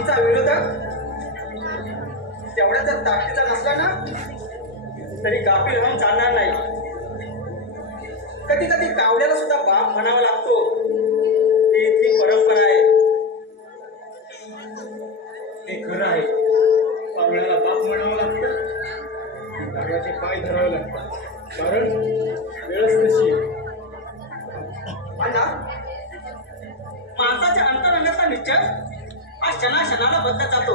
आमचा विरोधक तेवढ्या जर ताकदीचा नसला ना तरी गाफील होऊन चालणार नाही. कधी कधी कावड्याला सुद्धा बाप म्हणावा लागतो. ही इथली परंपरा आहे. ते खरं आहे. कावळ्याला बाप म्हणावं लागतं, दगडाचे पाय धरावे लागतात, कारण वेळच तशी आहे. अण्णा, माणसाच्या अंतरंगाचा निश्चय हा क्षणाक्षणाला बदलत जातो.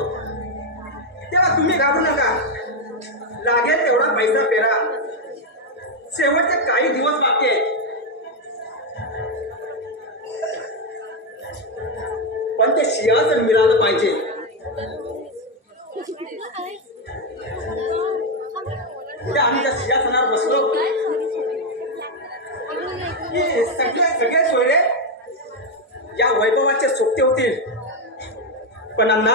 तेव्हा तुम्ही घाबरू नका. लागेल तेवढा पैसा पेरा. शेवटचे काही दिवस बाकी आहेत. पण ते सिंहासन मिळालं पाहिजे. उद्या आम्ही त्या सिंहासनावर बसलो की सगळे सोयरे या वैभवाचे सोबते होतील. पण अण्णा,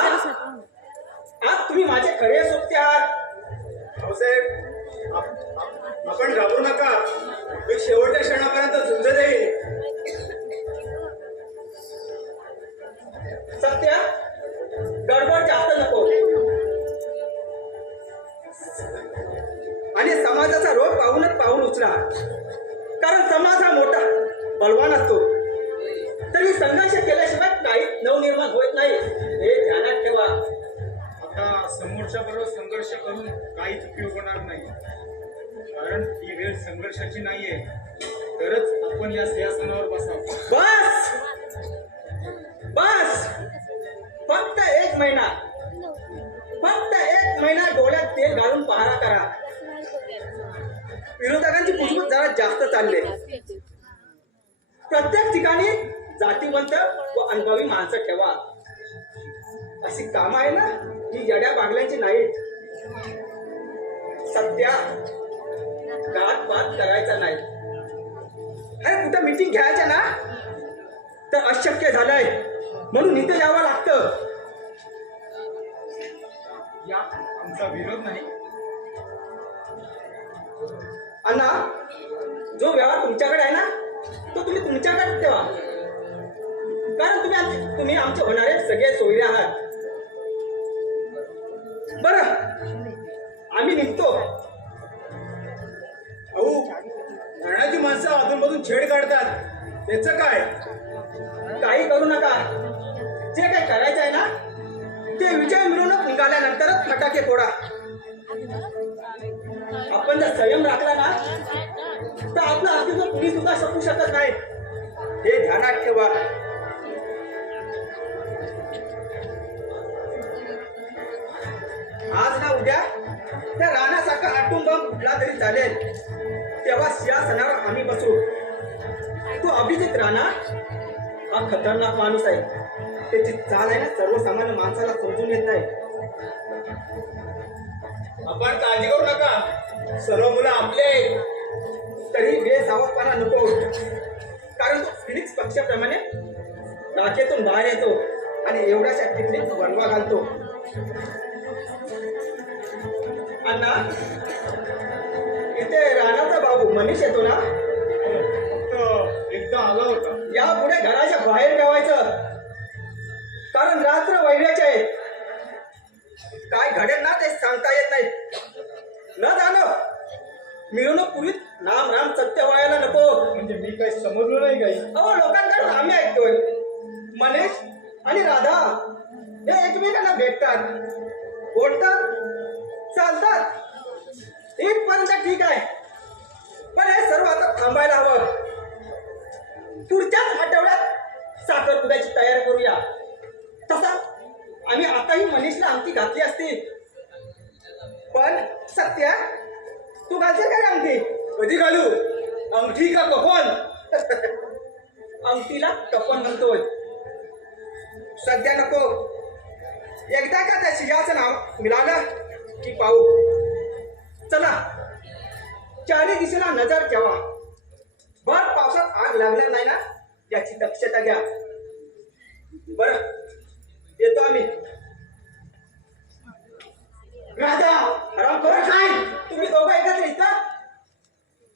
आज तुम्ही माझे खरे सोबते आहात. भाऊसाहेब, आपण घाबरू नका. मी शेवटच्या क्षणापर्यंत झुंज देईल. सत्या, गडबड जास्त नको. आणि समाजाचा रोग पाहून उचला. कारण समाज हा मोठा बलवान असतो. तरी संघर्ष केल्याशिवाय काही नवनिर्माण होत नाही, हे ध्यानात ठेवा. आता समोरच्या बरोबर संघर्ष करून काहीच उपयोग होणार नाही. कारण ही वेळ संघर्षाची नाहीये. तरच आपण या सिंहासनावर बसावं. बस बस, फक्त एक महिना डोळ्यात तेल घालून पहारा करा. विरोधकांची कुजबूज जरा जास्त चालले. प्रत्येक ठिकाणी जातीवंत व अनुभवी माणसं ठेवा. अशी कामं आहे ना, ही येड्या बागल्यांची नाहीत. सत्या, घातपात करायचा नाही. अरे कुठं मीटिंग घ्यायच्या ना तर अशक्य झालंय, म्हणून इथे यावं लागतं. या आमचा विरोध नाही. अण्णा, जो व्यवहार तुमच्याकडे आहे ना तो तुम्ही तुमच्याकडे ठेवा. कारण तुम्ही आमचे होणारे सगळे सोयरे आहात. बरं, आम्ही निघतो. अहो, घराची माणसं अधूनमधून छेड काढतात. त्याचं काय? काही करू नका. जे काही करायचं आहे ना ते विजय मिळवून निघाल्यानंतरच फटाके फोडा. आपण जर संयम राखला ना तर आपलं अस्तित्व कुणी सुद्धा शकू शकत नाही, हे ध्यानात ठेवा. आज ना उद्या त्या राणासारखा आटून बम उठला तरी चालेल. तेव्हा सिंहासनावर आम्ही बसू. तो अभिजित राणा हा खतरनाक माणूस आहे. त्याची चाल आहे ना सर्वसामान्य माणसाला समजून येत नाही. आपण काळजी करू नका. सर्व मुलं आपले आहेत. तरी बेसावधपणा नको. कारण तो फिनिक्स पक्षाप्रमाणे राखेतून बाहेर येतो आणि एवढ्याशा टिकलीत वणवा घालतो. अण्णा, इथे राणाचा भाऊ मनीष येतो ना, एकदा आला होता. यापुढे घराच्या बाहेर ठेवायचं. कारण रात्र वैऱ्याचे आहेत. काय घडेल ना ते सांगता येत नाही. न जाणं मिळवणूक पूर्वीच नाम राम सत्य व्हायला नको. म्हणजे मी काही समजलो नाही काही. अहो, लोकांकडून आम्ही ऐकतोय मनीष आणि राधा हे एकमेकांना भेटतात, बोलतात, चालतात. इथपर्यंत ठीक आहे. पण हे सर्व आता थांबायला हवं. पुढच्याच आठवड्यात साखरपुड्याची तयारी करूया. तसा आम्ही आताही मनीषला अंगठी घातली असती. पण सत्या, तू घालशील काय अंगठी? कधी घालू? अंगठी का कफन? अंगठीला कपन म्हणतोय. सध्या नको. एकदा का त्या सिंहाचं नाव मिळालं की पाहू. चला, चारी दिशेला नजर ठेवा. भर पावसात आग लागणार नाही ना याची दक्षता घ्या. बरं, येतो आम्ही. राजा, आराम करून काय तुम्ही दोघं एकत्र इथं?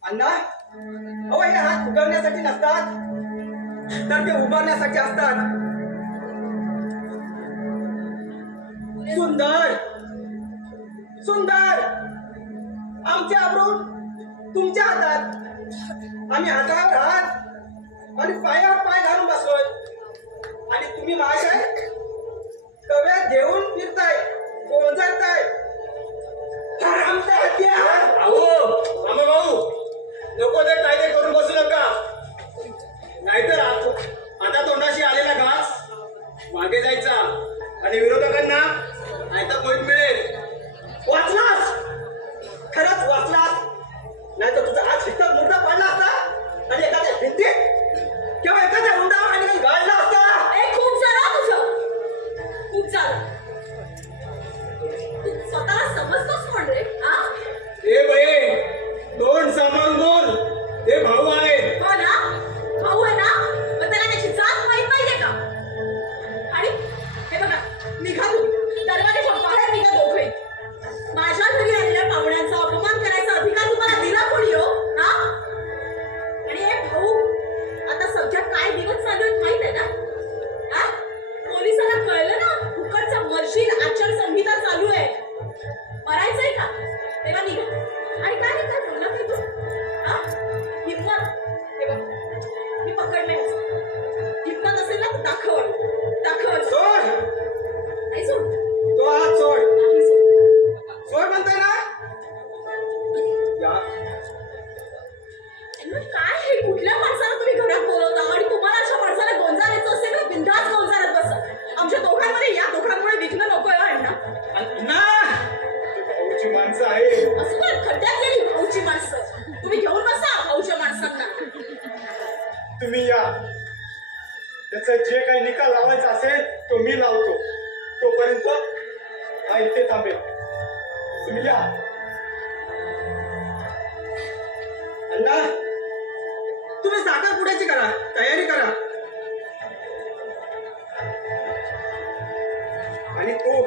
अण्णा, अहो, हे हात उगवण्यासाठी नसतात तर ते उभारण्यासाठी असतात. सुंदर सुंदर आमच्या अब्रू तुमच्या हातात, आम्ही हातावर हात आणि पायावर पाय घालून बसलोय आणि तुम्ही माझ्या कव्यात घेऊन फिरताय, गोंजारताय. मामा भाऊ, नको ते कायदे करून बसू नका, नाहीतर आता तोंडाशी आलेला घास मागे जायचा आणि विरोधकांना नाहीतर कोण मिळेल. वाचलास, खरंच वाचलास, नाही तर तुझा आज हिथं मुर्दा पडला असता आणि एखाद्या भिंतीत किंवा एखाद्या रुंदावर आणि काही गाडला असता. ए, खूप झालं तुझं, खूप झालं. तू स्वतःला समजतोस कोण रे? हा? ए बहीण, तोंड सांभाळून बोल, ते भाऊ आहेत. हो ना? भाऊ आहे ना? मग त्याला त्याची जात माहित नाहीये का? आणि हे बघा, निघा तुम्ही, दरवाजाच्या बाहेर निघा दोघंही. माझ्या घरी आलेल्या पाहुण्यांचा अपमान करायचा अधिकार तुम्हाला दिला कोणी हो? हा? आणि हे भाऊ, आता सध्या काय दिवस चालू आहेत माहित आहे ना? हा? पोलिसांना कळलं ना, फुकटचा मर्शील आचारसंहिता चालू आहे. मरायचंय का? तेव्हा निघा. आणि काय नाही, काय बोलला नाही तू? हा? हिम्मत, हे बघ, मी पकडलंय. हिम्मत असेल ना तर दाखव, दाखव. सोड, नाही सोड, तो हात सोड, नाही सोड. सोड म्हणतोय ना. या मग काय हे, कुठल्या माणसाला तुम्ही घरात बोलवता आणि तुम्हाला अशा माणसाला गोंजारायचं असेल ना, बिनधास्त गोंजारत बसा. आमच्या दोघांमध्ये या दोघांमुळे विघ्न नकोय हो अण्णा. अण्णा, ते भाऊची माणसं आहे. असं तर खड्ड्यात गेली भाऊची माणसं. तुम्ही घेऊन बसा भाऊच्या माणसांना. तुम्ही या, त्याचा जे काही निकाल लावायचा असेल तो मी लावतो. तोपर्यंत हा इथे थांबेल. तुम्ही या. अण्णा, तुम्ही साखरपुड्याची करा, तयारी करा. आणि तू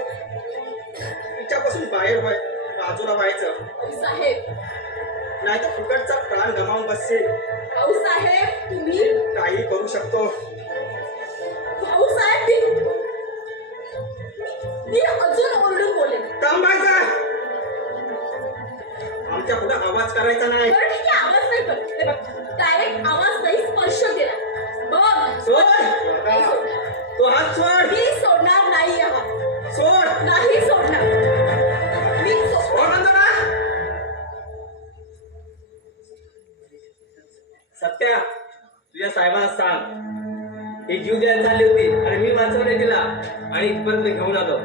तिच्यापासून बाहेर बाजूला व्हायचं, भाऊसाहेब, नाही तर फुकटचा प्राण गमावून बसशील. भाऊसाहेब तुम्ही, काही करू शकतो. भाऊसाहेब मी अजून ओरडून बोलेन. थांबायचं, आमच्या पुढे आवाज करायचा नाही. बरं ठीक आहे, आवाज नाही करत. हे बघ, डायरेक्ट आवाज नाही, स्पर्श केला. बघ, सोड, तो हात सोड, मी सोडणार नाही हा. सोड, नाही सोडणार मी. सोड म्हणतो ना. सत्या, तुझ्या साहेबांना सांग, ही जीव द्यायला चालली होती आणि मी वाचवण्यात दिला आणि इथपर्यंत घेऊन आलो.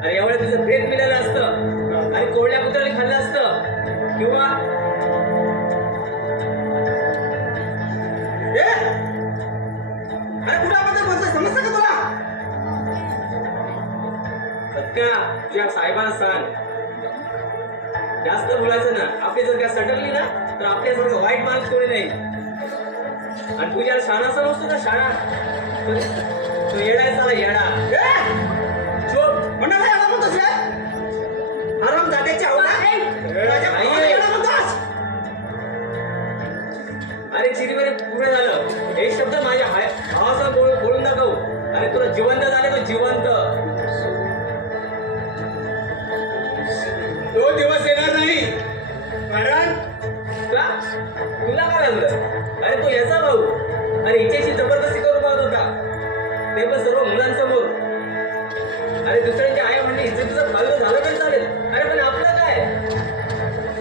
अरे एवढ्या तुझं भेट मिळालं असतं आणि कोरड्या कुत्र्याने खाल्लं असतं किंवा अरे कुणाबद्दल बोलतोय, समजतं का तुला? सत्या, तुझ्या साहेबांना सांग, जास्त बोलायचं ना. आपली जर काय सटकली ना तर आपल्यासारखं वाईट माणूस कोणी नाही. आणि तुझ्या शाळा समजतो ना, शाळा तो येडा साला येडा. चोप म्हणाला याला म्हणतोस रे, आराम जात्याची अरे चिरीमध्ये पूर्ण झालं. हे शब्द माझ्या भावासह बोलून दाखव. अरे तुला जिवंत झाले तो जिवंत. तो दिवस येणार नाही. कारण का? तुला काय लागलं? अरे तो याचा भाऊ अरे हिच्याशी जबरदस्ती करून पाहत होता, ते पण सर्व मुलांसमोर. अरे दुसऱ्यांची आई म्हणजे इज्जतीचं फालतू झालं पण चालेल. अरे पण आपलं काय?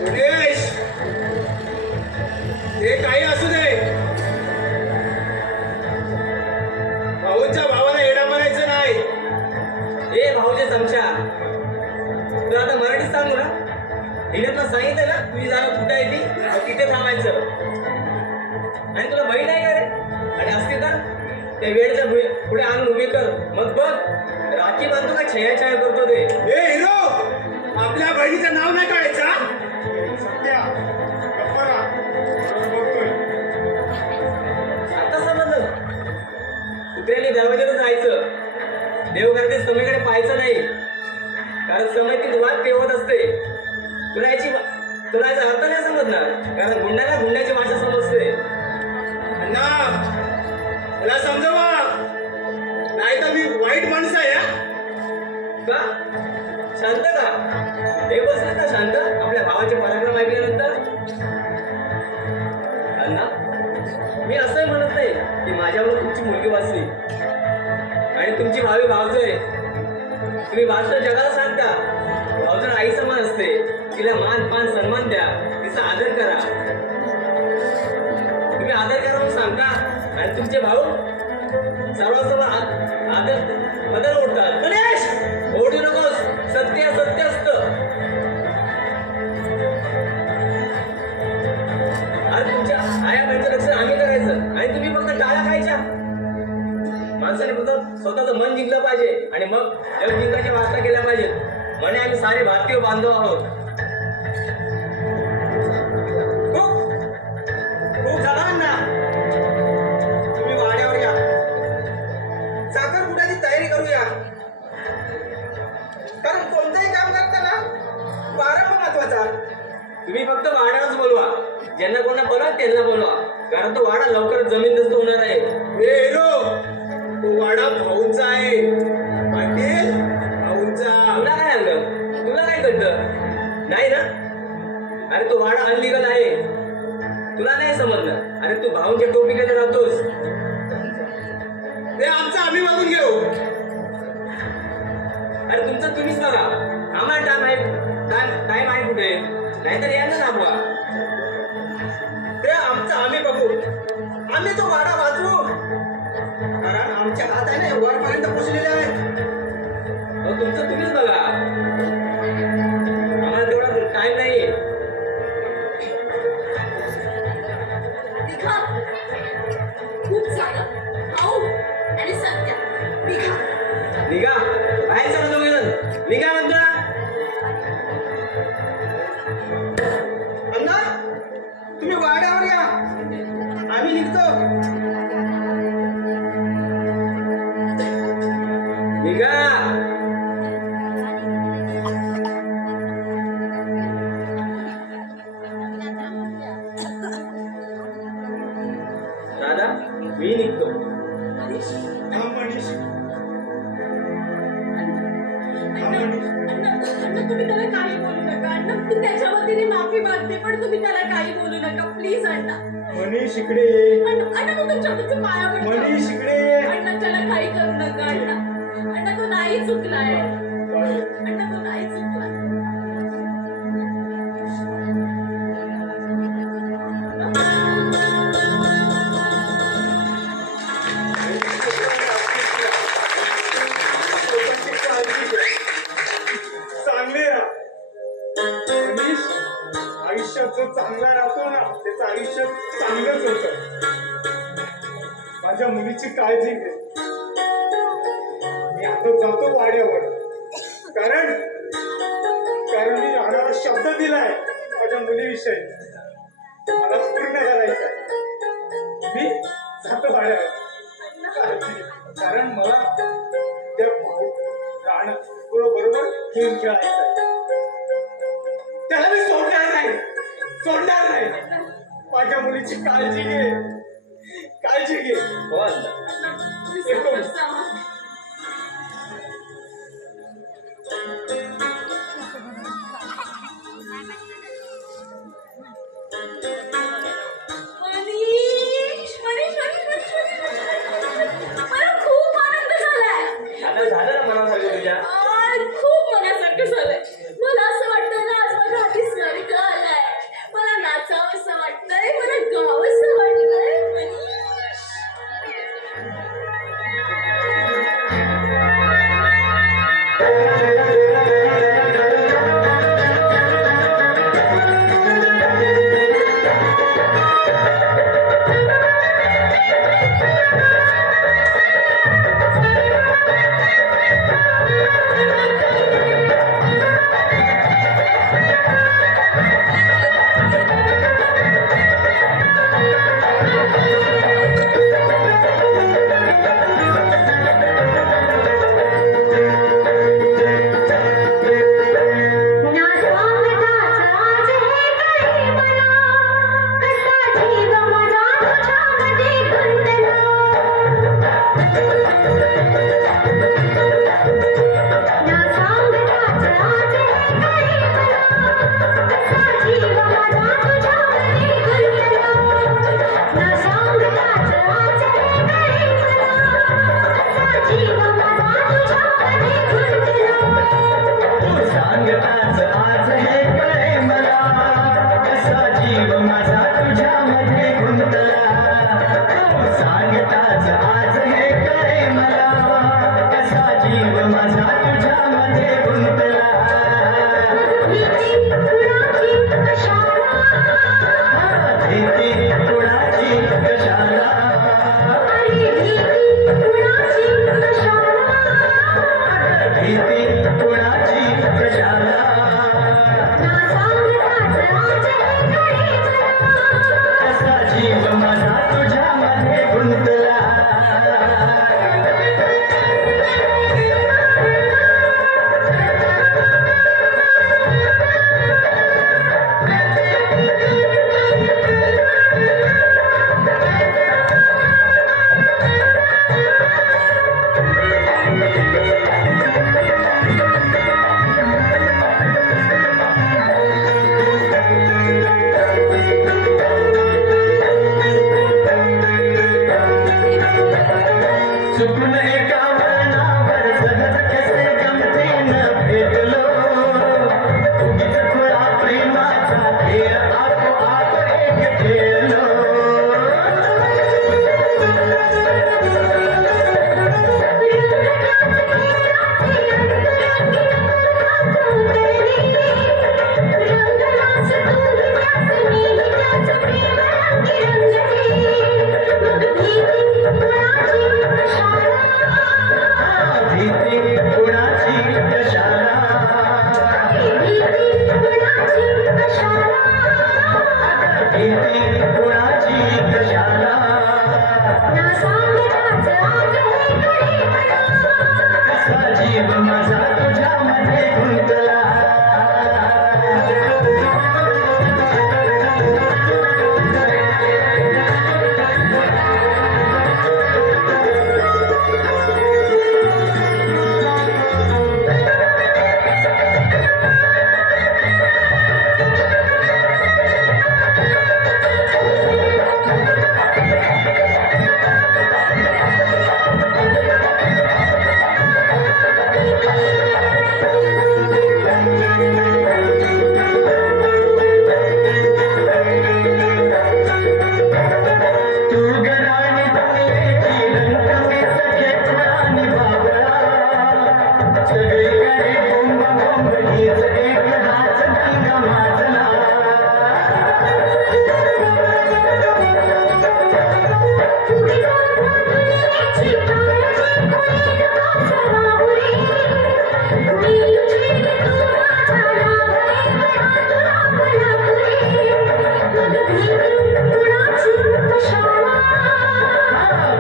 उदेश, हे काही असू दे, भाऊच्या भावाला येडा म्हणायचं नाही. ए भाऊच्या चमचा, तुला आता मराठीत सांगू ना. हिने तुला सांगितलं ना तुझी जागा कुठे आहे ती, तिथे थांबायचं. आणि तुला बहीण आहे का रे? आणि असते तर त्या वेळेच्या पुढे आणून उभी कर. मग बघ राखी बांधतो का छया छाया करतो ते. ए हिरो, आपल्या बहिणीचं नाव नाही काढायचं हा? सत्या, गप्प रहा. बघतोय. आता समजलं, कुत्र्याने दरवाजातच जायचं, देव करते समयकडे पाहायचं नाही. कारण समय ती वाद ठेवत असते. तुला याचा अर्थ नाही समजणार, कारण गुंडाला गुंड्याची भाषा समजते. अण्णा, मला समजावा, नाही तर मी वाईट माणूस आहे. का शांत का हे बसले ना शांत आपल्या भावाचे पराक्रम ऐकल्यानंतर अण्णा मी असंही म्हणत नाही की माझ्यावर तुमची मुलगी वाचली आणि तुमची भावी भावजय तुम्ही वाचलं जगाला सांगता भावजण आई समान असते तिला मान पान सन्मान द्या तिचा आदर करा तुम्ही आदर करा म्हणून सांगता आणि तुमचे भाऊ सर्वांसमोर आदर बदल ओढतात गणेश ओढू नकोस सत्य सत्य असतं आणि तुमच्या आया बहिणीचं रक्षण आम्ही करायचं आणि तुम्ही फक्त टाळ्या खायच्या माणसाने फक्त स्वतःचं मन जिंकलं पाहिजे आणि मग जग जिंकायच्या वार्ता केल्या पाहिजेत म्हणे आम्ही सारे भारतीय बांधव आहोत खूप झाला ना तुम्ही वाड्यावर या साखरपुड्याची तयारी करूया कारण कोणतंही काम करताना प्रारंभ महत्वाचा तुम्ही फक्त वाड्यावरच बोलवा ज्यांना कोणा बोलवा त्यांना बोलवा कारण तो वाडा लवकरच जमीनदस्त होणार आहे तो वाडा भाऊंचा आहे पाटील भाऊंचा तुला काय आलं तुला काय कळतं नाही ना अरे तो वाडा अनलिगल आहे तुला नाही समजलं अरे तू भाऊंच्या टोपीकडे राहतोस ते आमचं आम्ही बघून घेऊ अरे तुमचं तुम्हीच बघा आम्हाला टाइम आहे कुठे नाहीतर या ना नाबवा ते आमचं आम्ही बघू आम्ही तो वाडा वाचवू कारण आमच्या हात आहे ना वरपर्यंत पोचलेले आहेत तुमचं तुम्हीच बघा आम्हाला तेवढा टाइम नाही निघा खूप झालं भाऊ आणि सत्या निघा निघा बाहेर चला दोघे जण निघा म्हणतो ना अण्णा तुम्ही वाड्यावर या आम्ही निघतो निघा दादा मी निघतो मनीष हा मनीष अण्णा तुम्ही त्याला काही बोलू नका अण्णा मी त्याच्या वतीने माफी मागते पण तुम्ही त्याला काही बोलू नका प्लीज अण्णा मनीष इकडे ये. अण्णा मी तुमच्या पाया पडतो मनीष इकडे ये. अण्णा त्याला काही करू नका अण्णा तो नाही चुकलाय अण्णा तो नाही चुकलाय चांगले राहा मनीष आयुष्यात जो चांगला राहतो ना त्याचं आयुष्य चांगलंच होत माझ्या मुलीची काळजी घे मी आता जातो वाड्यावर कारण मी राहणारा शब्द दिलाय माझ्या मुलीविषयी मला पूर्ण करायचं मी जातो वाड्यावर काळजी घे. कारण मला त्या राहणं बरोबर गेम खेळायचा त्याला मी सोडणार नाही माझ्या मुलीची काळजी घे हो अण्णा तुम्ही सोबत जावा. मनीष मनीष मनीष मनीष मला खूप आनंद झालाय आता झालं ना मनासारखं तुझ्या खूप मनासारखं झालंय मला असं वाटतंय ना आज माझा हाती स्वर्ग आलाय मला नाचावं असं वाटतंय मला गावं असं वाटतंय मनीष चुकून एका वळणावर सहज कसे गमतीनं भेटलो, उगीच खुळा प्रेमाचा खेळ आपोआप एक खेळलो. भीती कुणाची कशाला, भीती कुणाची कशाला, कसा जीव माझा तुझ्यामध्ये गुंतला. तू गराणी बंगल्याची रंगवीत घेतला बाबळा, सगळीकडे बोंब बोंब हीच एक हाच धिंगा माजला.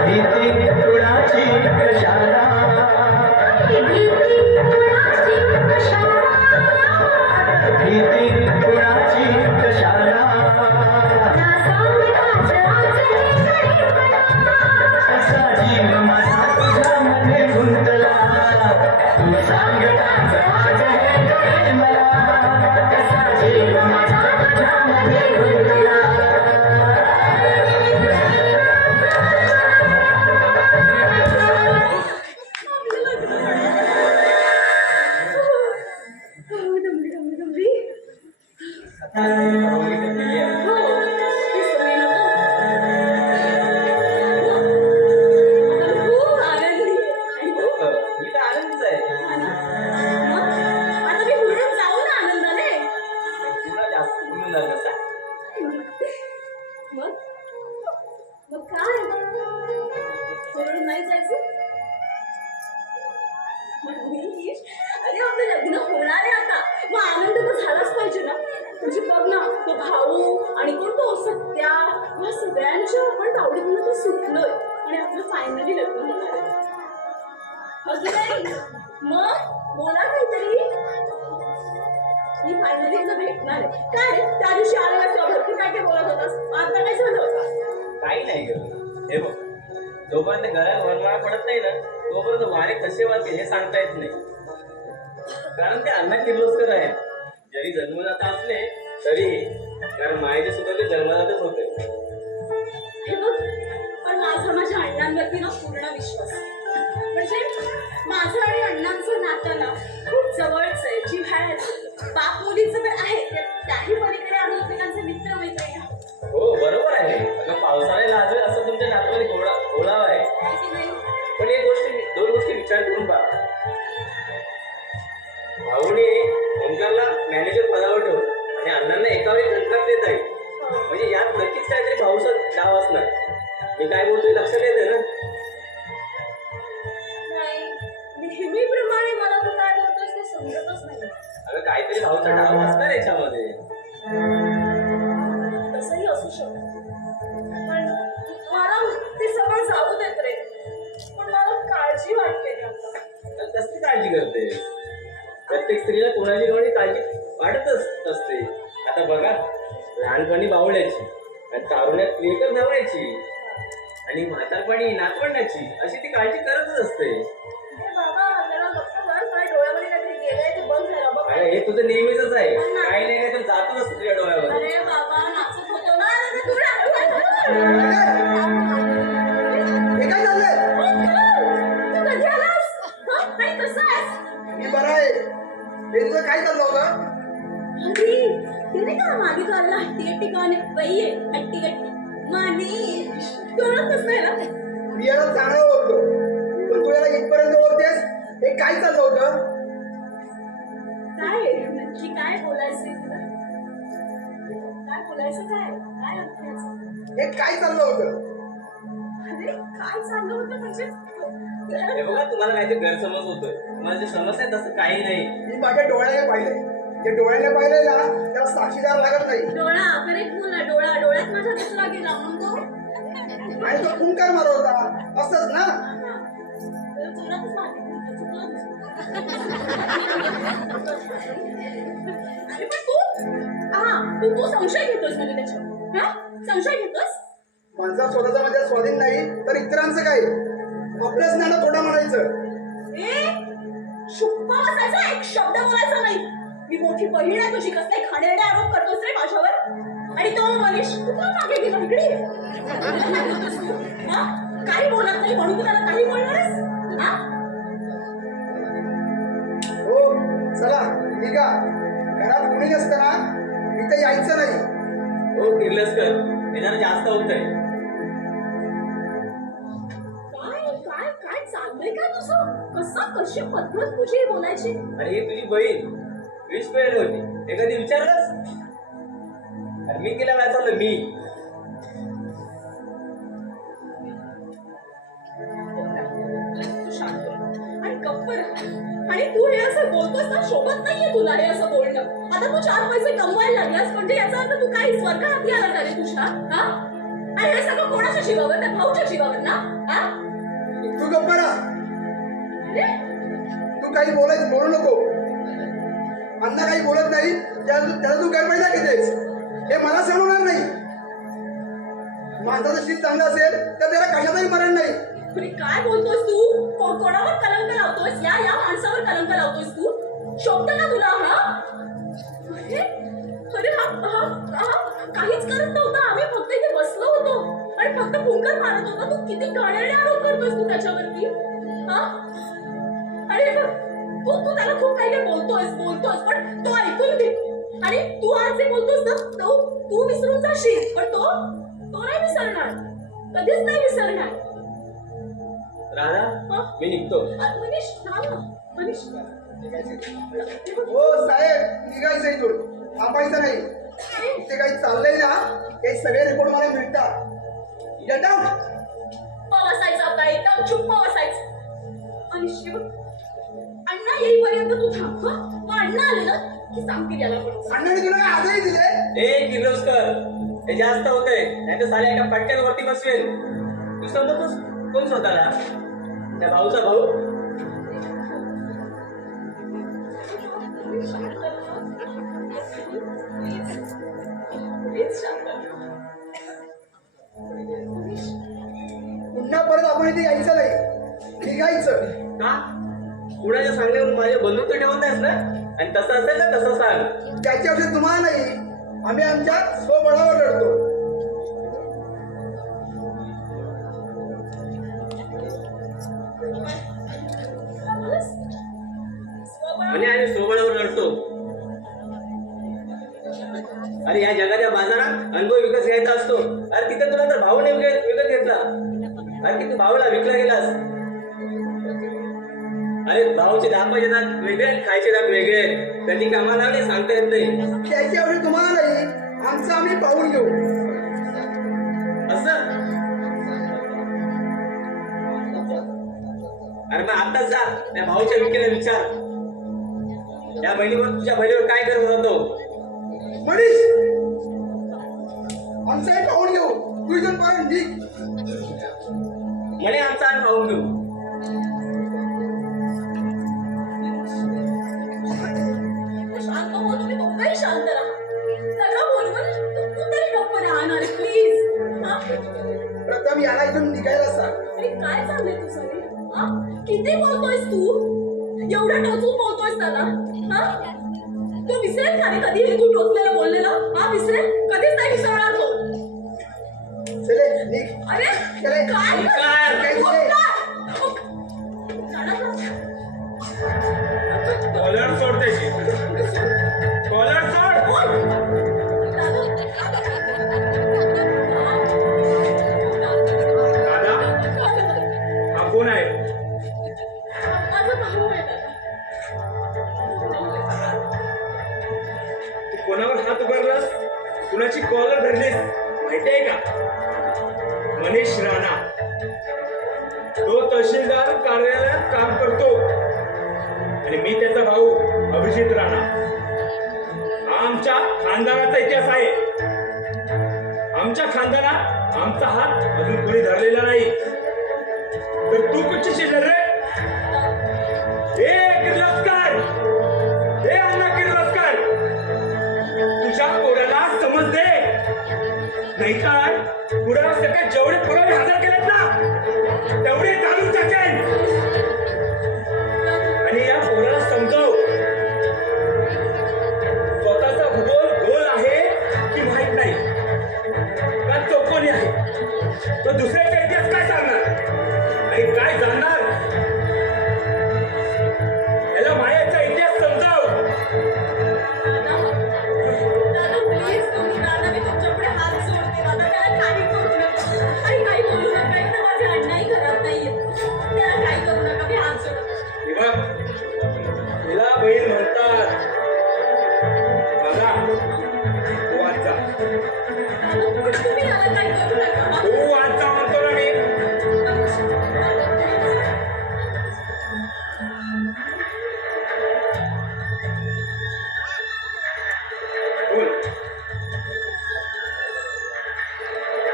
भीती कुणाची कशाला, भीती कुणाची कशाला, कसा जीव माझा तुझ्यामध्ये गुंतला. तू सांग काच आज हे कळे मला, कसा जीव माझा तुझ्यामध्ये गुंतला. मी तर आनंदच आहे. तुला जास्त बोलून झालं का? मग काय सोडून नाही जायचं. अरे आपलं लग्न होणार आहे आता, मग आनंद तर झालाच पाहिजे ना. म्हणजे बघ ना, तो भाऊ आणि कोण तो सत्या, या सगळ्यांच्या आपण तावडीतून तो सुटलोय आणि आपलं फायनली लग्न होणार आहे. मग बोला काहीतरी. मी फायनली तुला भेटणार आहे. काय रे, त्या दिवशी आलेला तेव्हा भरपूर काय काय बोलत होतास, आता काय झालं होता? काही नाही ग. हे बघ, जोपर्यंत गळ्यात वरमाळा पडत नाही ना, तोपर्यंत वारे कसे वाचतील हे सांगता येत नाही. कारण ते अण्णा किर्लोस्कर आहे. जरी जन्मदाता असले तरीही, कारण मायेचे सुद्धा ते जन्मदातच होते. हे बघ, पण माझा माझ्या अण्णांवरती ना पूर्ण विश्वास आहे. म्हणजे माझं आणि अण्णांचं नातं ना खूप जवळच आहे, जिव्हाळ्याचं. बाप मुलीचं तर आहे, त्याही पलीकडे आम्ही एकमेकांचे मित्र मैत्रिणी आहोत. हो बरोबर आहे. अगं पावसाळ्याला लागेल असं तुमच्या नातवाने गोळावा आहे. माहिती नाही. पण एक गोष्ट, दोन गोष्टी विचार करून पहा. भाऊने ओंकारला मॅनेजर पदावर ठेवलं आणि अण्णांना एका वेळी कंत्राट देत आहे. म्हणजे यात नक्कीच काहीतरी भाऊचा डाव असणार. मी काय बोलतोय लक्षात येते ना? नाही, नेहमीप्रमाणे मला तू काय बोलतोस ते समजतच नाही. अगं काहीतरी भाऊचा डाव असणार याच्यामध्ये. तसंही असू शकतं, पण मला ते सगळं जाऊ देत रे. काळजी करते. प्रत्येक स्त्रीला कोणाची कोणी काळजी वाटतच असते. आता बघा, लहानपणी बावळ्याची आणि तारुण्यात प्रियकर धावण्याची आणि म्हातारपणी नातवंडाची अशी ती काळजी करतच असते. अरे बाबा जरा गप्प बस, माझ्या डोळ्यामध्ये काहीतरी गेलंय ते बघ जरा बघ. अरे हे तुझं नेहमीच आहे, काही नाही काय तर जातच असतं तुझ्या डोळ्यावर. अरे बाबा नाचत होतो ना, अरे तू राहतो. हे काय झालंय? तू कधी आलास? हं? आणि कसं आहेस? मी बरा आहे. हे तुझं काय चाललं होतं? अरे ते नाही का मागे तो आलेला हट्टी गाणे बाई आहे हट्टी गट्टी माने कळतच नाही ना. मी याला चांगलं होतो, पण तू याला इथपर्यंत बोलतेस. हे काय चाललं होतं? काय नक्की काय बोलायचं तुला? काय बोलायचं काय काय अर्थ याचा? हे काय चाललं होतं? अरे काय चाललं होतं म्हणजे हे बघा, तुम्हाला काहीतरी गैरसमज होतोय. तुम्हाला जे समज आहे तसं काही नाही. मी माझ्या डोळ्याने पाहिलंय. जे डोळ्याने पाहिलंय ना त्याला साक्षीदार लागत नाही. डोळा करेक्ट बोल ना, डोळ्यात माझ्या दुसरा गेला मग तो आणि तो खून मारत होता असंच ना? जोरातच मारते. अरे पण तू संशय घेतोस म्हणजे त्याच्यावर हा संशय घेतोस. माणसा स्वतःचा मध्ये स्वाधीन नाही तर इतरांचं काय? आपलंच ज्ञान थोडं म्हणायचं. शुक्पा बसायचा, एक शब्द बोलायचा नाही. मी मोठी बहीण आहे तुझी, कसले खाणेरडे आरोप करतोस रे माझ्यावर. आणि तो मनीष तू का मागे गेला इकडे? हा काही बोलत नाही म्हणून तू त्याला काही बोलणारस? हा हो चला निघा. घरात कुणी नसतं ना इथे यायचं नाही. हो किर्लसकर, हे जरा जास्त होतंय. काय काय चाललंय का तुझं? कशी पद्धत तुझी बोलायची? आणि ही तुझी बहीण विष पेल होती, हे कधी विचारलंस? आणि मी केला काय चाललं मी? तू शांत आणि गप्प राहा. आणि तू हे असं बोलतोस ना, शोभत नाहीये तुला हे असं बोलणं. आता तू 4 पैसे कमवायला लागलास म्हणजे याचा अर्थ तू काही स्वर्ग हाती आला का रे तुझ्या? हा आणि हे सगळं कोणाच्या जीवावर? त्या भाऊच्या जीवावर ना? हा तू गप्प राहा. अरे तू काही बोलू नको. अण्णा काही बोलत नाही त्याला तू गैरफायदा घेतेस. हे मला समजणार नाही. माणसाचं शीत चांगलं असेल तर त्याला कशातही मरण नाही. अरे काय बोलतोस तू? कोणावर कलंक लावतोस? या माणसावर कलंक लावतोस तू? शोभतं का तुला? हा अरे हा काहीच करत नव्हता. आम्ही फक्त इथे बसलो होतो आणि फक्त फुंकर मारत होता. तू किती घाणेरडे आरोप करतोस तू त्याच्यावरती. हा अरे तू त्याला खूप काही बोलतोस पण तो ऐकून घे. आणि तू आज जे बोलतोस ना तू विसरून जाशील, पण तो नाही विसरणार, कधीच नाही विसरणार. राधा, मी निघतो. मनीष मनीष हो साहेब निघायचं इथून, थांबायचं नाही. ते काही चाललंय ना ते सगळे रिपोर्ट मला मिळतात. Get out. बसायचं काय एकदम चुप्प बसायचं. मनीष अण्णा येईपर्यंत तू थांब. मग अण्णा आले ना की सांगतील याला पण. अण्णाने तुला काय आजही दिले? ए किर्लोस्कर, हे जास्त होतंय. नाही तर साल्या एका पट्ट्यावरती बसवेल. तू समजतोस कोण स्वतःला? त्या भाऊचा भाऊ. पुन्हा परत आपण इथे यायचं नाही, निघायचं. का? कुणाच्या सांगण्यावर माझे बंधुत्व ठेवत आहेस ना? आणि तसं असेल ना तसं सांग. त्याच्या औषध तुम्हाला नाही, आम्ही आमच्या स्वबळावर लढतो. आणि आम्ही सोबळावर लढतो. अरे या जगाच्या बाजारात अनुभव विकत घ्यायचा असतो. अरे तिथे तुला तर भाऊने विकत घेतला. अरे किती भाऊला विकला गेलास. अरे भाऊचे दापाचे दात वेगळे, खायचे दात वेगळे. कधी कामाला लागले सांगता येत नाही. त्याची औषध तुम्हाला नाही, आमचं आम्ही पाहून घेऊ. असं? अरे मग आताच जा त्या भाऊच्या विकेला विचार. त्या बहिणीवर तुझ्या बहिणीवर काय करत होतो? मनीष आमचं पाहून घेऊ. तू इथून पाहून निघ. म्हणे आमचा हात पाहून घेऊ. हा? किती बोलतोयस तू? एवढं टोचून बोलतोयस त्याला हा? तो विसरेल का रे कधी हे तू टोचलेलं बोललेलं? हा विसरेल? कधीच नाही विसरणार तो. चले निघ. अरे चले. काय काय? कॉलर सोड त्याची. कॉलर सोड. दादा हा कोण आहे? तू कोणावर हात उभारलास? कुणाची कॉलर धरलीस माहिती आहे का? मनीष राणा. तो तहसीलदार कार्यालयात काम करतो आणि मी त्याचा भाऊ अभिजित राणा. हा आमच्या खानदानाचा इतिहास आहे. आमच्या खानदानात आमचा हात अजून कोणी धरलेला नाही. तर तू कुठची शिल्लर रे? हे किर्लोस्कर, हे अण्णा किर्लोस्कर, तुझ्या पोराला समज दे, नाहीतर पुढे सगळे जेवढे पुरावे हजर केलेत ना तेवढे घालून टाकेन. आणि या पोराला समजव, स्वतःचा भूगोल गोल आहे की माहित नाही का चौकोनी आहे, तो दुसऱ्याचा इतिहास काय सांगणार आणि काय जाणणार? याला मायाचा इतिहास समजाव. दादा प्लीज तुम्ही दादा मी तुमच्यापुढे हात जोडते दादा त्याला काही करू नका आणि काही बोलू नका. एकदा माझे अण्णाही घरात नाहीये. त्याला काही करू नका. मी हात जोडते. हे बघ, तिला बहीण म्हणतात. दादा तू आज जा, दादा पण तुम्ही याला काही करू नका हा? तू आज जा म्हणतो ना मी. बोल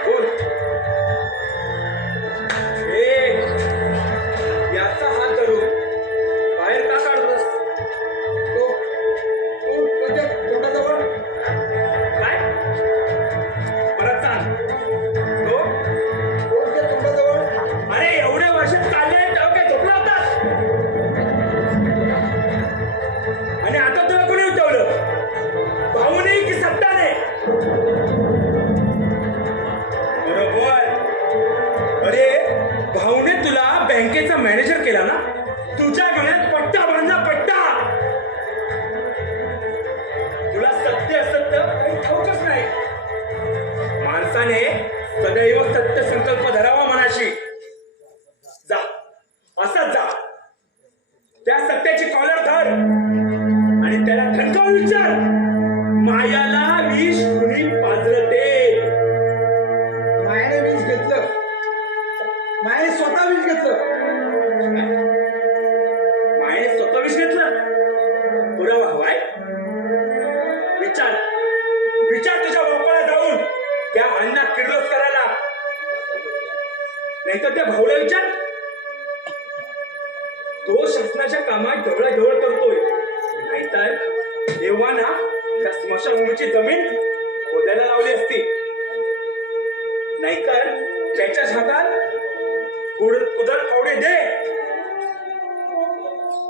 बोल. ए, याचा हात धरून बाहेर का काढतोस? तो तुझ्या तोंडाजवळ काय परत सांग. हो, कोणत्या तोंडाजवळ? अरे एवढे वर्ष चालले तेव्हा काय झोपला होतास? आणि आता तुला कोणी उठवलं? भाऊने की सत्ताने? बरोबर. अरे भाऊने तुला बँकेचा मॅनेजर केला ना? तुझ्या गळ्यात पट्टा बांधला, पट्टा. तुला सत्य असत्य काही ठाऊकच नाही. माणसाने सदैव सत्य संकल्प धरावा मनाशी. जा, असंच जा. त्या सत्याची कॉलर धर आणि त्याला ठणकावून विचार, मायाला विष कुणी पाजलं ते? मायाने विष घेतलं. मायाने स्वतः विष घेतलं. मायेने स्वतः विष घेतलं? पुरावा हवाय? विचार विचार तुझ्या बापाला जाऊन, त्या अण्णा किर्लोस्कराला, नाहीतर त्या भाऊला विचार. तो शासनाच्या कामात ढवळाढवळ करतोय, नाहीतर देवाना त्या स्मशानभूमीची जमीन खोदायला लावली असती. नाहीतर त्याच्याच हातात कुदळ फावडे दे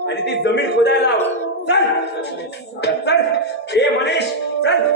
आणि ती जमीन खोदायला लाव. चल चल, हे मनीष चल.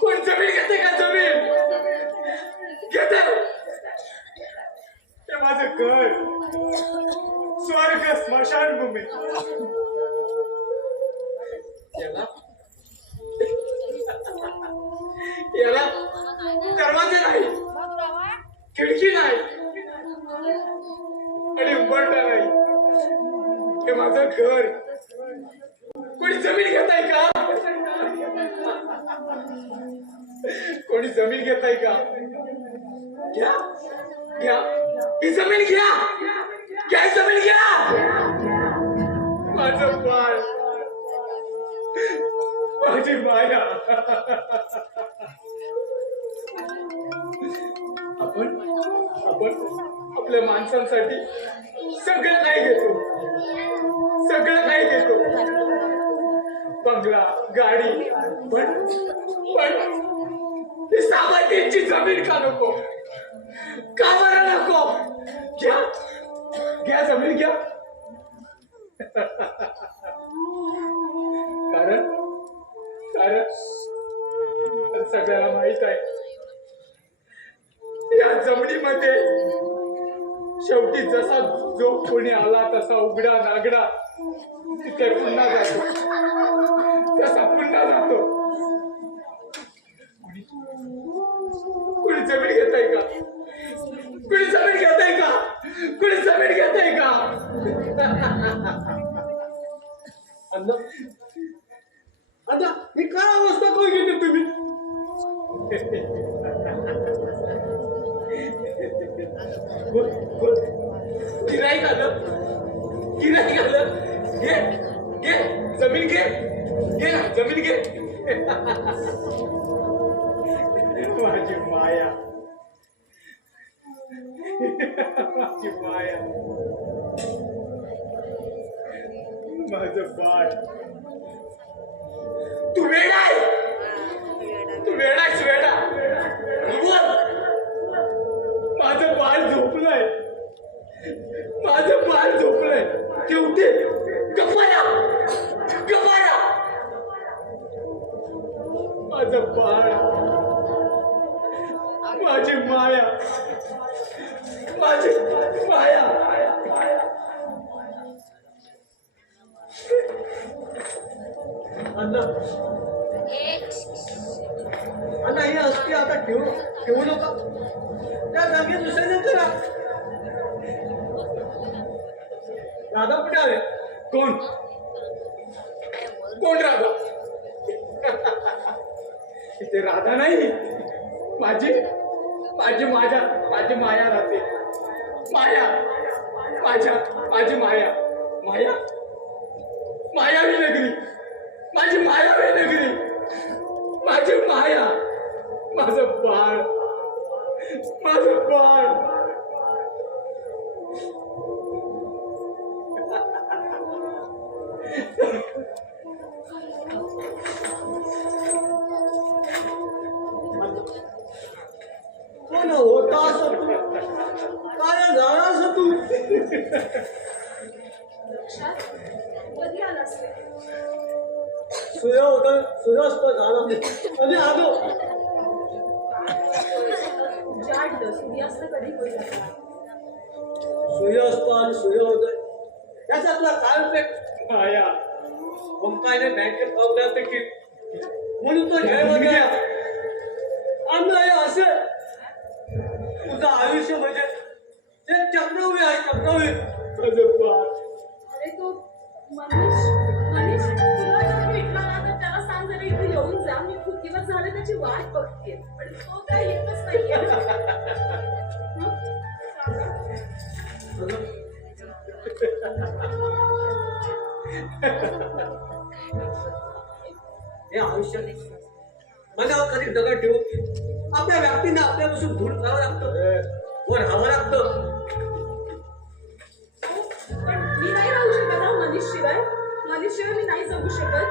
कोण जमीन घेते का जमीन घेते ते माझं घर स्वर्ग स्मशानभूमी याला याला दरवाजे नाही खिडकी नाही आणि उंबरठा नाही हे माझं घर कोणी जमीन घेताय का कोणी जमीन घेताय का घ्या घ्या ही जमीन घ्या घ्या ही जमीन घ्या माझं बाळ माझी माया आपण आपण आपल्या माणसांसाठी सगळं काही घेतो सगळं काही घेतो बंगला गाडी पण ही सामान्यांची जमीन का नको का बरं नको घ्या घ्या जमीन घ्या कारण कारण सगळ्याला माहित आहे या जमिनीमध्ये शेवटी जसा जो कोणी आला तसा उघडा नागडा तिथे पुन्हा जातो तसा पुन्हा जातो कुणी जमीन घेताय का कुणी जमीन घेताय का कुणी जमीन घेताय का अण्णा अण्णा ही काय अवस्था करून घेते तुम्ही गिराईक आलं घे घे जमीन घे घे ना जमीन घे माझी माया माझी माया माझं बाळ तू वेडा आहे तू वेडाच वेडा बोल माझं बाळ झोपलंय माझं बाळ झोपलंय ठेवते गप्पाया गप्पाया माझं बाळ माझी माया माझी माया अण्णा अण्णा ही असती आता ठेवू नका त्या जागी दुसऱ्याने करा दादा कुठे आले कोण कोण राधा इथे राधा नाही माझी माझी माझी माया राहते माया माझी माया माया मायावी नगरी माझी मायावी नगरी माझी माया माझं बाळ कोण होता असं तू काय झाला असं तू कधी आलास रे? सूर्यास्त झाला आणि आलो जाड सूर्यास्त कधी होईल आता? सूर्यास्त आणि सूर्योदय याच्यातला काय उपयोग माया मग काय नाही बँकेत पावल्यापैकी म्हणून तो झेलमध्ये आम्ही असे तुझं आयुष्य म्हणजे ते चक्रवी आहे चक्रवी माझं बाळ अरे तो मनीष तुला जर भेटला ना तर त्याला सांग जरा इथे येऊन जा. मी खूप दिवस झाले त्याची वाट बघतेय पण तो काय येतच नाहीये. हं? सांगा. हे आयुष्य मला कधी दगड ठेवून आपल्या व्यक्तीने आपल्यापासून दूर करावं लागतं वर राहावं लागतं. पण मी नाही राहू शकत हा मनीषशिवाय मी नाही जगू शकत.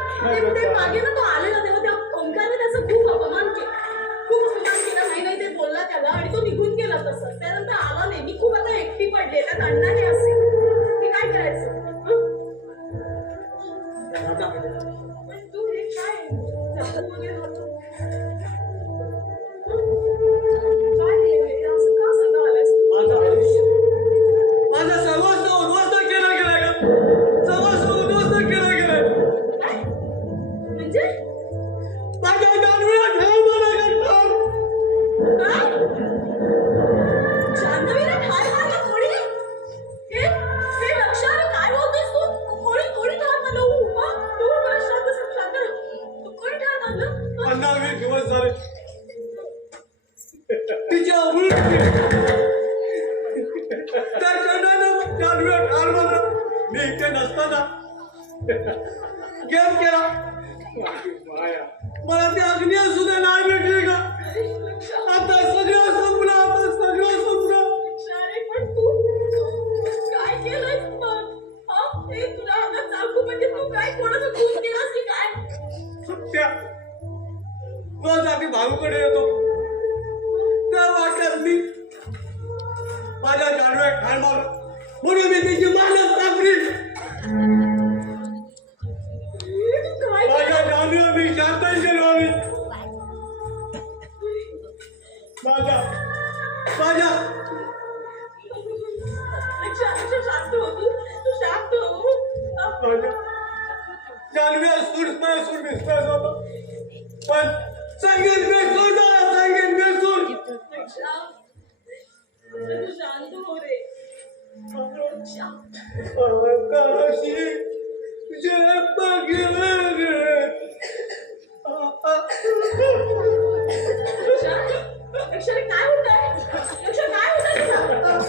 ते मागे ना तो आलेला तेव्हा त्या ओंकारने त्याचं खूप अपमान केला. नाही ते बोलला त्याला आणि तो निघून गेला तसंच. त्यानंतर आला नाही. मी खूप आता एकटी पडले. त्यात अण्णा हे असेल मी काय करायचं? पण तू हे काय मी इथे नसताना गेम केला. माझी माया, मला ती अग्नी सुद्धा नाही भेटली का? आता सगळं संपलं, आता सगळं संपलं. अरे पण तू काय केलंयस मग? हा? हे तुला हातात चाकू म्हणजे तू काय कोणाचं खून केलंस की काय? सत्या, रोज आम्ही भाऊकडे येतो. त्या वाटल्यात मी माझ्या जानवे ठार मारला म्हणून मी तिची मानस कापली. काय माझ्या जानवे मी श्रद्धांजली व्हावी. माझ्या माझ्या शांत हो तू शांत हो. माझ्या जानवे सूर विश्वास होता, पण संगीत बेसूर झाला, संगीत बेसूर. तू शांत हो रे. आकाशी जे बघेल अक्षर काय होतंय? अक्षर काय होतंय तुला? अक्षर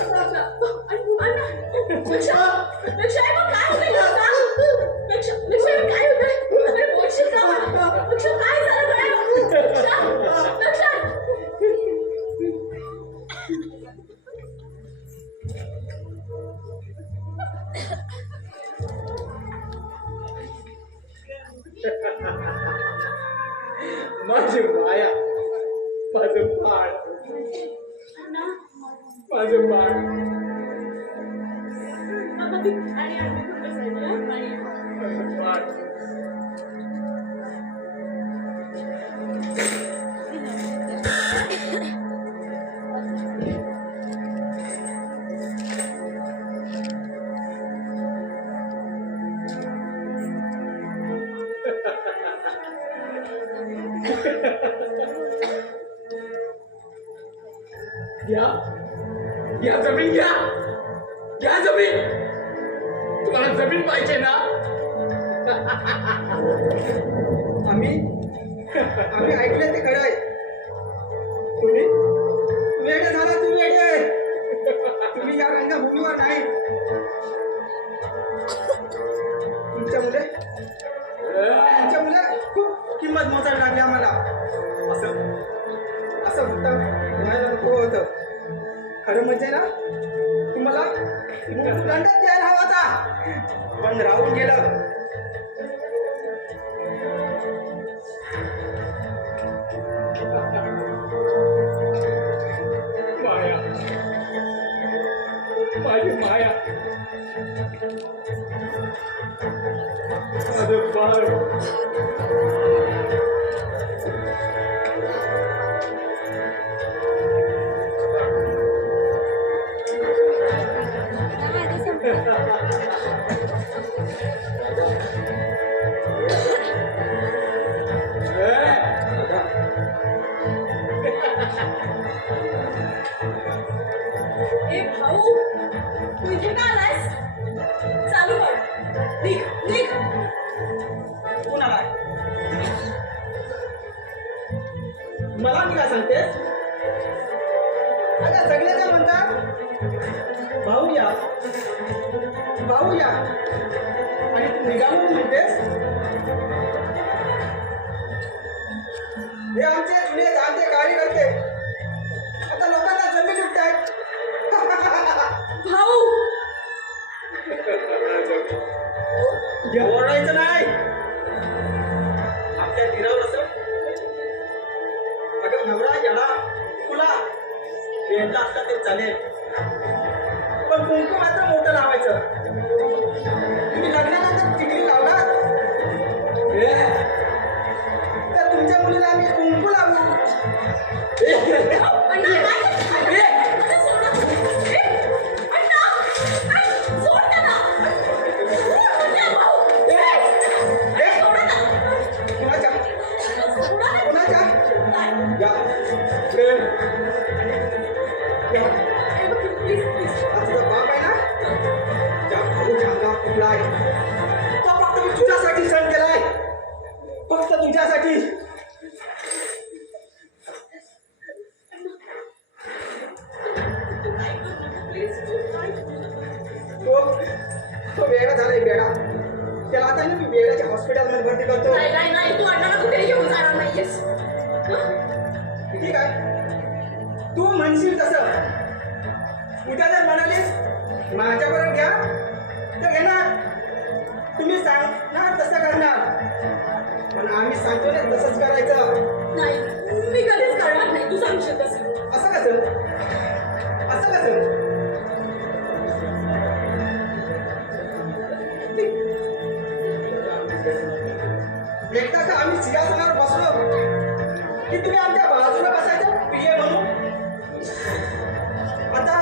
काय होतंय अक्षर काय होतंय? अरे बोलशील का मला? अक्षर काय झालं काय? अक्षर माझी माया, माझं बाळ, माझं बाळ. माझं बाळ. घ्या जमीन, घ्या जमीन. तुम्हाला जमीन पाहिजे ना? आम्ही ऐकले ते खरं आहे. तुम्ही वेडे झाला, तुम्ही वेडे. तुम्ही या रंगभूमीवर नाही. तुमच्या मुले खूप किंमत मोजावी लागली आम्हाला. असं व्हायला नको होतं. खरं म्हणजे ना, तुम्हाला दंड द्यायला हवा होता, पण राहून गेलं. माया, माझी माया, माझं बाळ. ए भाऊ, तू इथे का आलायस? चालू कर. निघ. कोणाला मला मी काय सांगतेस? आता सगळे काय म्हणतात, भाऊ या आणि तू निघालो म्हणतेस. हे आमचे जुने आमचे कार्यकर्ते आता लोकांना जमीन विकतायत. भाऊ ओरडायचं नाही. आपल्या धीरावर असं अगं नवरा याला तुला भेटला असता ते चालेल, पण कुंकू मात्र मोठं लावायचं. तुम्ही लग्नानंतर टिकली लावणार तर तुमच्या मुलीला आम्ही कुंकू लावू. तो फक्त मी तुझ्यासाठी सण केलाय, फक्त तुझ्यासाठी. तो वेडा झालाय वेडा. त्याला आता ना मी वेड्याच्या हॉस्पिटलमध्ये भरती करतो. नाही नाही नाही, तू अण्णाला कुठेही घेऊन जाणार नाहीयेस. हं? ठीक आहे, तू म्हणशील तसं. उद्या जर म्हणालीस माझ्याबरोबर घ्या तर घेणार. तुम्ही सांगणार तसं करणार, पण आम्ही सांगतो ना तसंच करायचं. नाही, मी कधीच करणार नाही, तू सांगशील तसं. असं कसं? असं कसं? एकदा का आम्ही सिंहासनावर बसलो की तुम्ही आमच्या बाजूला बसायचं पिये म्हणून. आता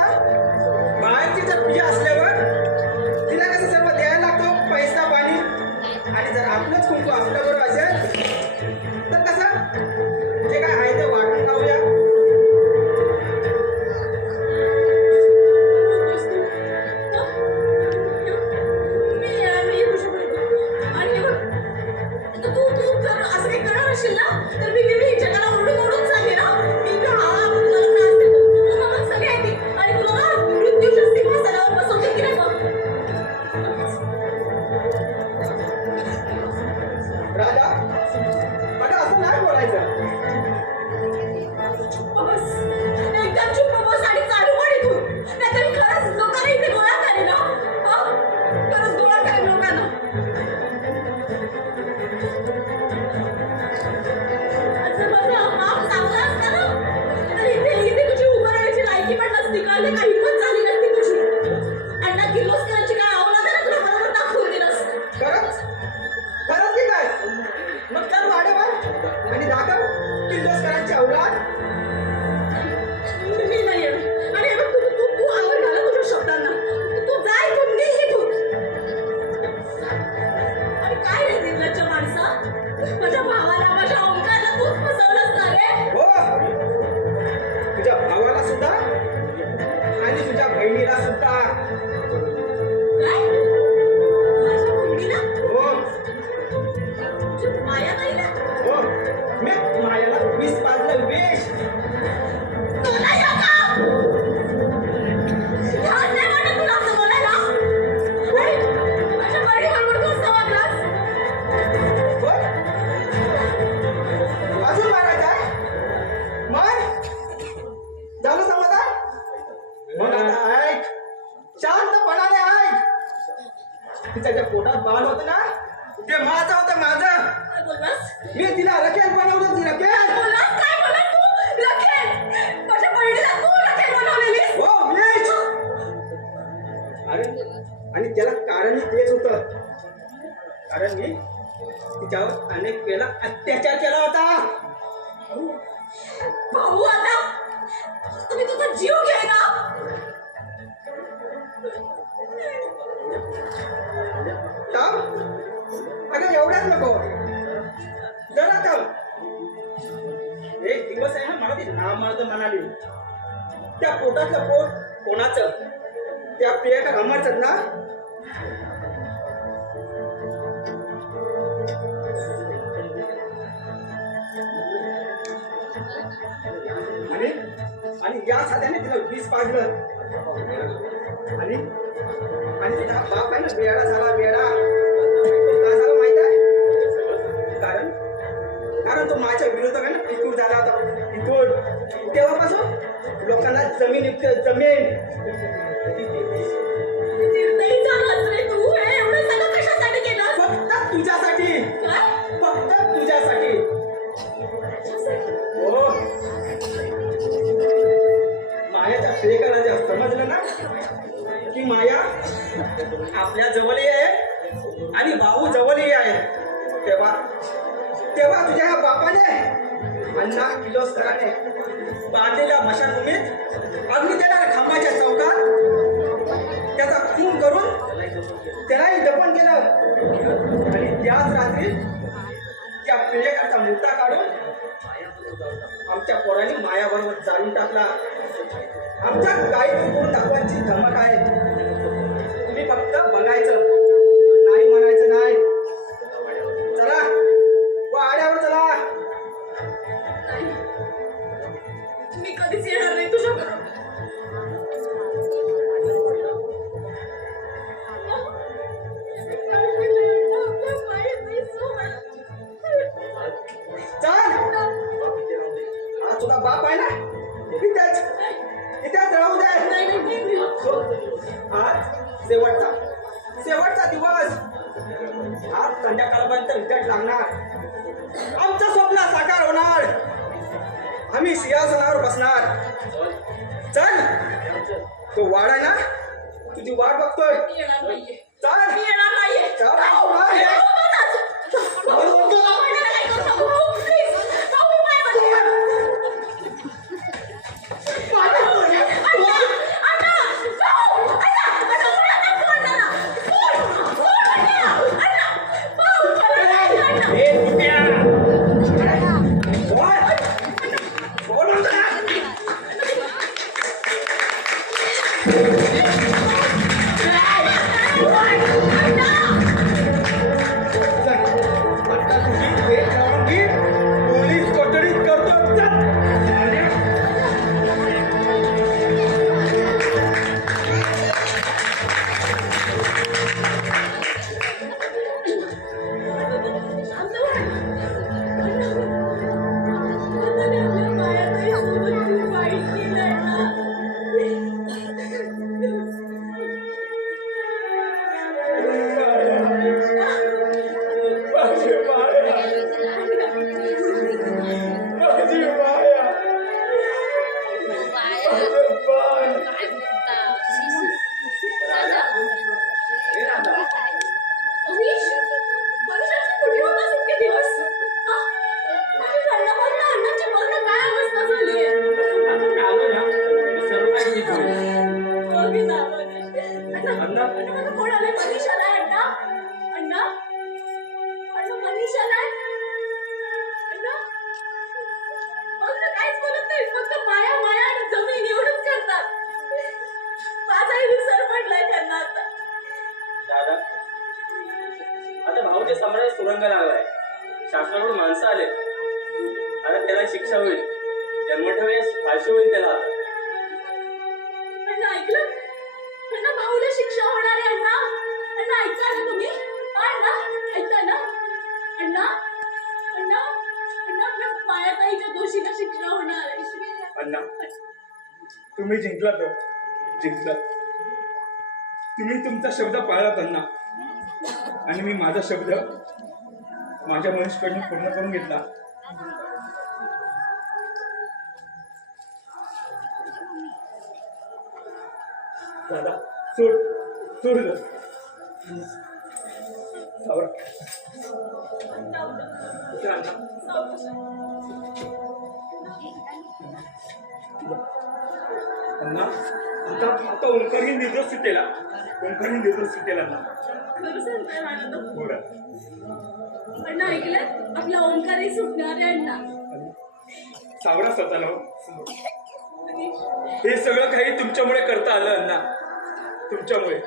बाहेरची जर पिये असल्यावर तिला कसं सर्व द्यायला लागतो, पैसा पाणी. आणि जर आपलंच कुंकू आपल्याबरोबर असेल तर कसं जे काय आहे ते वाटून खाऊया. मी येऊ शकतो. आणि हे बघ, तू जर असं काही करणार असेल ना, तर मी जगाला ओरडून सांगेन ना, मी हा तुला त्रास देतो. तुला मग सगळे येतील आणि तुला ना मृत्यूच्या सिंहासनावर बसवतील की नाही बघ. राजा, आता असं नाही बोलायचं. बस, एकदम चुप बस आणि चालू कर इथून. नाहीतर मी खरंच लोकांना इथे गोळा करेन ना. हं? खरंच गोळा करेन लोकांना. जर माझा बाप चांगला असता ना, तर इथे तुझी उभं राहायची लायकी पण नसती, कळलं का? हिंमत झाली नसती तुझी. अण्णा किर्लोस्करांची काय औलाद आहे ना, तुला बरोबर दाखवून दिलंस. खरंच खरंच की काय? मग कर वाढेवर आणि दाखव किर्लोस्करांची औलाद. मी नाही येणार. आणि हे बघ, तू आवर घाला तुझ्या शब्दांना. तू जा इथून, निघ इथून. अरे काय रे निर्लज्ज माणसा, माझ्या भावाला, माझ्या ओंकारला तूच फसवलंस ना रे. हो, तुझ्या भावाला सुद्धा आणि तुझ्या बहिणीला सुद्धा. काय? माझ्या बहिणीला? हो तुझी माया नाही ना? हो, मी मायाला 20 पाजलं विष. तुला या का? ध्यान नाही वाटत तुला असं बोलायला? आणि माझ्या बहिणीबरोबर तू असं वागलास? हो, अजून मारायचं आहे? मग झालं समाधान? मग आता ऐक, शांतपणाने ऐक. तिच्या ज्या पोटात बाळ होतं ना, ते माझं होतं, माझं. काय बोललास? मी तिला रखेल बनवलं होती, रखेल. बोललास काय बोललास तू? रखेल? माझ्या बहिणीला तू रखेल बनवलेलीस? हो, मीच. आणि त्याला कारण तेच होतं, कारण मी तिच्यावर अनेक वेळा अत्याचार केला होता. भाऊ, आता तुम्ही तुझा जीव घे ना. थांब. अगं एवढ्याच नको, जरा थांब. एक दिवस आहे ना, मला ती नामर्द म्हणाली. त्या पोटातलं पोट कोणाचं? त्या प्रियकर अमरचंद ना. आणि आणि या साध्याने तिला 20 पाजलं. आणि आणि तिचा बाप आहे ना, वेडा झाला, वेडा. तो का झाला माहित आहे? कारण तो माझ्या विरोधकांना फितूर झाला होता, फितूर. तेव्हापासून लोकांना जमीन जमीन. निर्दयी झालास रे तू. हे एवढं सगळं कशासाठी केलं? फक्त तुझ्यासाठी, काय? फक्त तुझ्यासाठी. हो, मायाच्या प्रियकराला जेव्हा समजलं ना की माया आपल्या जवळही आहे आणि भाऊ जवळही आहे, तेव्हा तेव्हा तुझ्या ह्या बापाने अण्णा किर्लोस्कराने बांधलेल्या मशानभूमीत अग्नी देणाऱ्या खांबाच्या चौकात त्याचा खून करून त्यालाही दफन केलं. आणि त्याच रात्री त्या प्रियकराचा मुद्दा काढून आमच्या पोरांनी मायाबरोबर जाळून टाकला. आमच्या काही करून दाखवायची धमक आहे. तुम्ही फक्त बघायचं, नाही म्हणायचं नाही. चला वाड्यावर चला. नाही, मी कधीच येणार नाही तुझ्याबरोबर. शेवटचा दिवस आज संध्याकाळपर्यंत रिझल्ट लागणार. आमचं स्वप्न साकार होणार. आम्ही सिंहासनावर बसणार. चल, तो वाढ आहे ना, तुझी वाट बघतोय. मी येणार नाहीये. चल. मी येणार नाहीये. चल. भाऊ, भाऊ, भाऊ, मला काय करू नको. भाऊ, please. भाऊ, मी पाय पडते. अण्णा, अण्णा, भाऊ, अण्णा, अण्णा, मला नको अण्णाला. सोड, सोड अण्णा. अण्णा, भाऊ, मला नाही अण्णा. ए, कुट्या! बोल म्हणतो ना. आता तुझी भेट लावून घे. पोलीस कोठडीत करतो. चल. ए, राधा. आता मी आलो ना, तर सर्व काही नीट होईल. अण्णा? माया माया आणि जमीन एवढंच करतात. माझाही विसर पडलाय त्यांना आता. दादा, आता भाऊच्या सम्राट सुरंग लागलाय. शासनाकडून माणसं आले. आता त्याला शिक्षा होईल. जन्मठेवयास फाशी होईल त्याला. अण्णा ऐकलं? अण्णा भाऊला शिक्षा होणार आहे अण्णा. अण्णा ऐका ना तुम्ही. अण्णा ऐका ना. अण्णा अण्णा अण्णा आपल्या मायाताईच्या दोषीला शिक्षा होणार आहे. अण्णा, तुम्ही जिंकलात हो. जिंकलात. तुम्ही तुमचा शब्द पाळलात अण्णा, आणि मी माझा शब्द माझ्या मनुष्यकडून पूर्ण करून घेतला. दादा, सोड सोड ग. सावरा. उचल अण्णा. अण्णा, आता ओंकारही निर्दोष सुटेला. ओंकारही निर्दोष सुटेला अण्णा. खरं सांगताय मला तर. बोला. अण्णा ऐकलं? आपला ओंकारही सुटणार आहे अण्णा. सावरा स्वतःला हो. हे सगळं काही तुमच्यामुळे करता आलं अण्णा. तुमच्यामुळे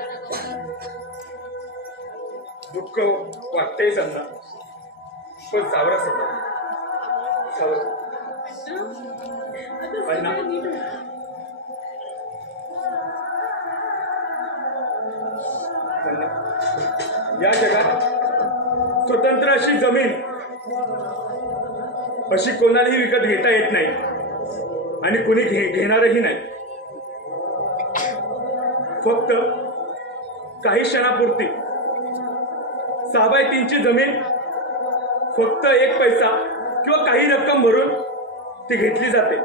दुःख वाटतंयच अण्णा, पण सावरा स्वतः. सावरा आता अण्णा. सगळं नीट होईल. अण्णा, या जगात स्वतंत्र अशी जमीन अशी कोणालाही विकत घेता येत नाही, आणि कोणी घेणारही नाही. फक्त काही क्षणापुरती 6x3ची जमीन फक्त 1 पैसा किंवा काही रक्कम भरून ती घेतली जाते,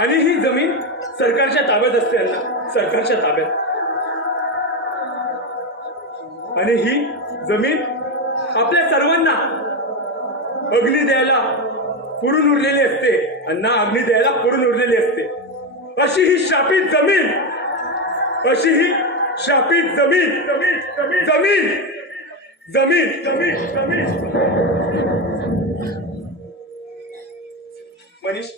आणि ही जमीन सरकारच्या ताब्यात असते अण्णा. सरकारच्या ताब्यात. आणि ही जमीन आपल्या सर्वांना अग्नी द्यायला पुरून उरलेली असते अण्णा. अग्नी द्यायला पुरून उरलेली असते. अशी ही शापित जमीन, अशी ही शापित जमीन. जमीन जमीन जमीन जमीन जमीन. मनीष,